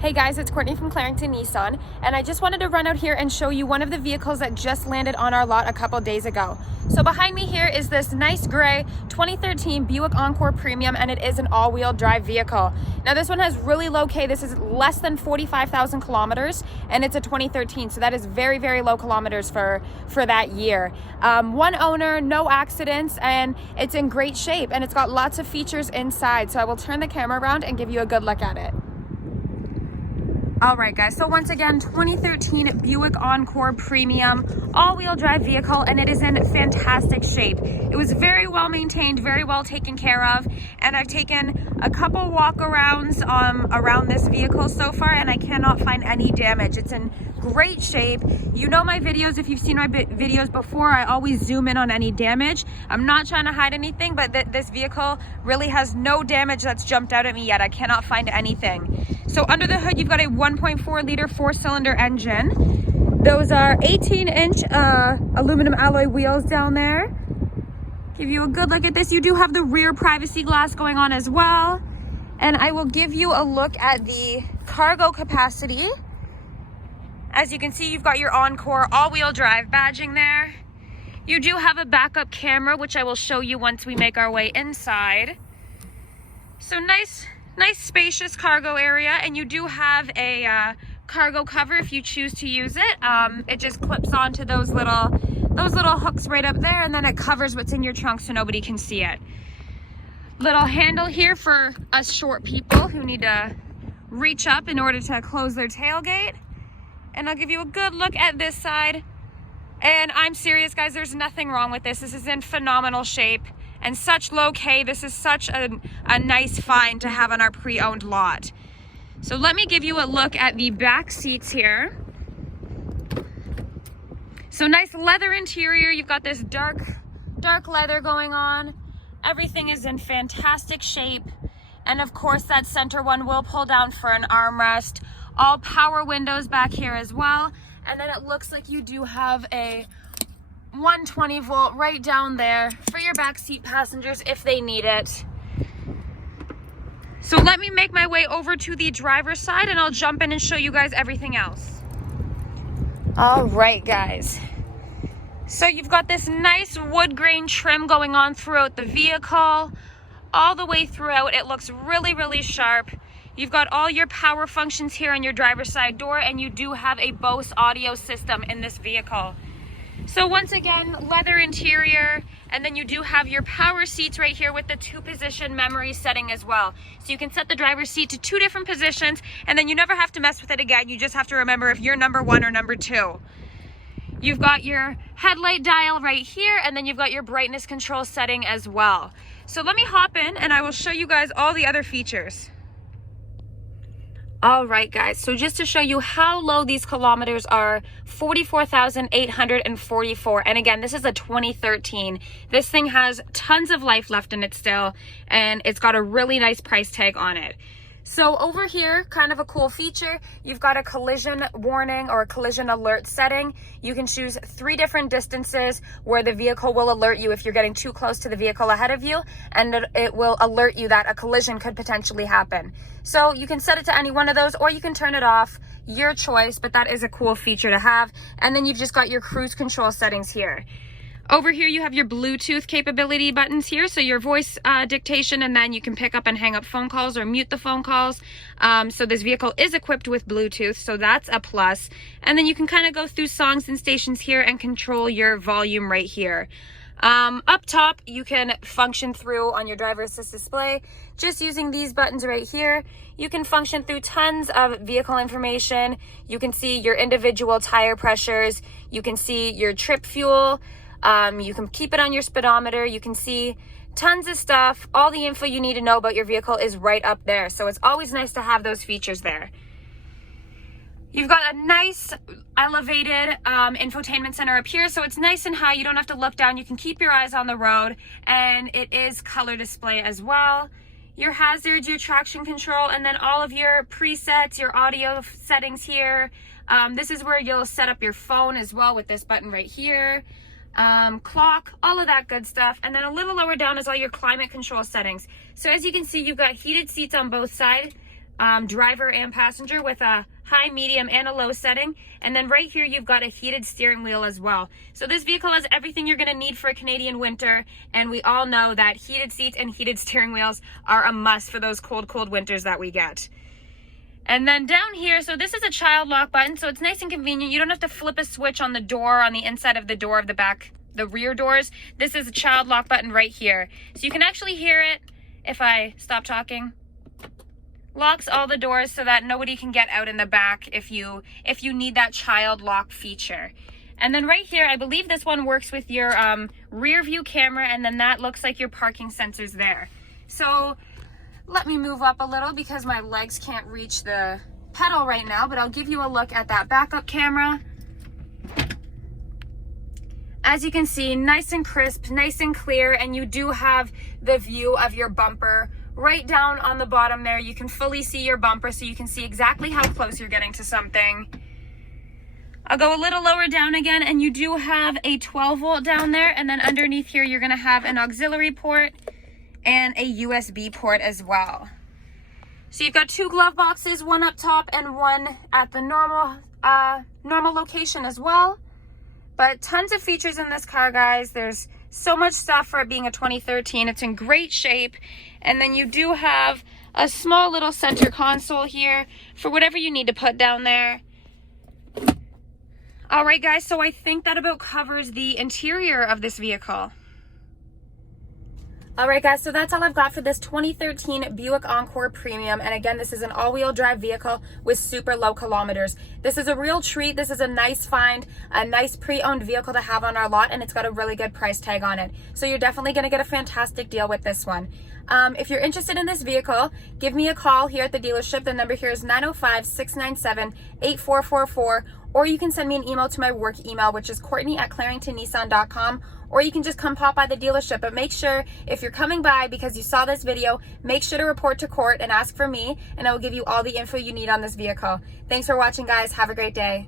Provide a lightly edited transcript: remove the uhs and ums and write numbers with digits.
Hey guys, it's Courtney from Clarington Nissan, and I just wanted to run out here and show you one of the vehicles that just landed on our lot a couple days ago. So behind me here is this nice gray 2013 Buick Encore Premium, and it is an all-wheel drive vehicle. Now this one has really low K. This is less than 45,000 kilometers, and it's a 2013, so that is very, very low kilometers for that year. One owner, no accidents, and it's in great shape, and it's got lots of features inside. So I will turn the camera around and give you a good look at it. All right, guys, so once again, 2013 Buick Encore Premium all-wheel drive vehicle, and it is in fantastic shape. It was very well maintained, very well taken care of, and I've taken a couple walk-arounds around this vehicle so far, and I cannot find any damage. It's in great shape. You know my videos, if you've seen my videos before, I always zoom in on any damage. I'm not trying to hide anything, but this vehicle really has no damage that's jumped out at me yet. I cannot find anything. So under the hood, you've got a 1.4 liter four-cylinder engine. Those are 18-inch aluminum alloy wheels down there. Give you a good look at this. You do have the rear privacy glass going on as well. And I will give you a look at the cargo capacity. As you can see, you've got your Encore all-wheel drive badging there. You do have a backup camera, which I will show you once we make our way inside. So nice spacious cargo area, and you do have a cargo cover if you choose to use it. It just clips onto those little hooks right up there, and then it covers what's in your trunk so nobody can see it. Little handle here for us short people who need to reach up in order to close their tailgate. And I'll give you a good look at this side. And I'm serious, guys, there's nothing wrong with this. This is in phenomenal shape and such low K. This is such a nice find to have on our pre-owned lot. So let me give you a look at the back seats here. So nice leather interior. You've got this dark leather going on. Everything is in fantastic shape. And of course, that center one will pull down for an armrest. All power windows back here as well. And then it looks like you do have a 120 volt right down there for your back seat passengers if they need it. So let me make my way over to the driver's side and I'll jump in and show you guys everything else. All right, guys. So you've got this nice wood grain trim going on throughout the vehicle. All the way throughout, it looks really, really sharp. You've got all your power functions here on your driver's side door, and you do have a Bose audio system in this vehicle. So once again, leather interior, and then you do have your power seats right here with the 2-position memory setting as well. So you can set the driver's seat to 2 different positions, and then you never have to mess with it again. You just have to remember if you're number 1 or number 2. You've got your headlight dial right here, and then you've got your brightness control setting as well. So let me hop in and I will show you guys all the other features. All right, guys, so just to show you how low these kilometers are, 44,844. And again, this is a 2013. This thing has tons of life left in it still, and it's got a really nice price tag on it. So over here, kind of a cool feature, you've got a collision warning or a collision alert setting. You can choose 3 different distances where the vehicle will alert you if you're getting too close to the vehicle ahead of you, and it will alert you that a collision could potentially happen. So you can set it to any one of those, or you can turn it off, your choice, but that is a cool feature to have. And then you've just got your cruise control settings here. Over here, you have your Bluetooth capability buttons here, so your voice dictation, and then you can pick up and hang up phone calls or mute the phone calls. So this vehicle is equipped with Bluetooth, so that's a plus. And then you can kind of go through songs and stations here and control your volume right here. Up top, you can function through on your driver assist display just using these buttons right here. You can function through tons of vehicle information. You can see your individual tire pressures. You can see your trip fuel. You can keep it on your speedometer. You can see tons of stuff. All the info you need to know about your vehicle is right up there. So it's always nice to have those features there. You've got a nice elevated infotainment center up here. So it's nice and high. You don't have to look down. You can keep your eyes on the road, and it is color display as well. Your hazards, your traction control, and then all of your presets, your audio settings here. This is where you'll set up your phone as well with this button right here. Clock, all of that good stuff. And then a little lower down is all your climate control settings. So as you can see, you've got heated seats on both sides. driver and passenger with a high, medium, and a low setting. And then right here, you've got a heated steering wheel as well. So this vehicle has everything you're gonna need for a Canadian winter. And we all know that heated seats and heated steering wheels are a must for those cold, cold winters that we get. And then down here, so this is a child lock button, so it's nice and convenient. You don't have to flip a switch on the door, on the inside of the door of the back, the rear doors. This is a child lock button right here. So you can actually hear it if I stop talking. Locks all the doors so that nobody can get out in the back if you need that child lock feature. And then right here, I believe this one works with your rear view camera, and then that looks like your parking sensors there. So let me move up a little because my legs can't reach the pedal right now, but I'll give you a look at that backup camera. As you can see, nice and crisp, nice and clear, and you do have the view of your bumper right down on the bottom there. You can fully see your bumper, so you can see exactly how close you're getting to something. I'll go a little lower down again, and you do have a 12 volt down there, and then underneath here, you're gonna have an auxiliary port and a USB port as well. So you've got two glove boxes, one up top and one at the normal location as well. But tons of features in this car, guys. There's so much stuff for it being a 2013. It's in great shape. And then you do have a small little center console here for whatever you need to put down there. All right, guys, so I think that about covers the interior of this vehicle. All right, guys, so that's all I've got for this 2013 Buick Encore Premium. And again, this is an all-wheel drive vehicle with super low kilometers. This is a real treat. This is a nice find, a nice pre-owned vehicle to have on our lot, and it's got a really good price tag on it. So you're definitely gonna get a fantastic deal with this one. If you're interested in this vehicle, give me a call here at the dealership. The number here is 905-697-8444, or you can send me an email to my work email, which is Courtney@ClaringtonNissan.com, or you can just come pop by the dealership. But make sure, if you're coming by because you saw this video, make sure to report to court and ask for me, and I will give you all the info you need on this vehicle. Thanks for watching, guys. Have a great day.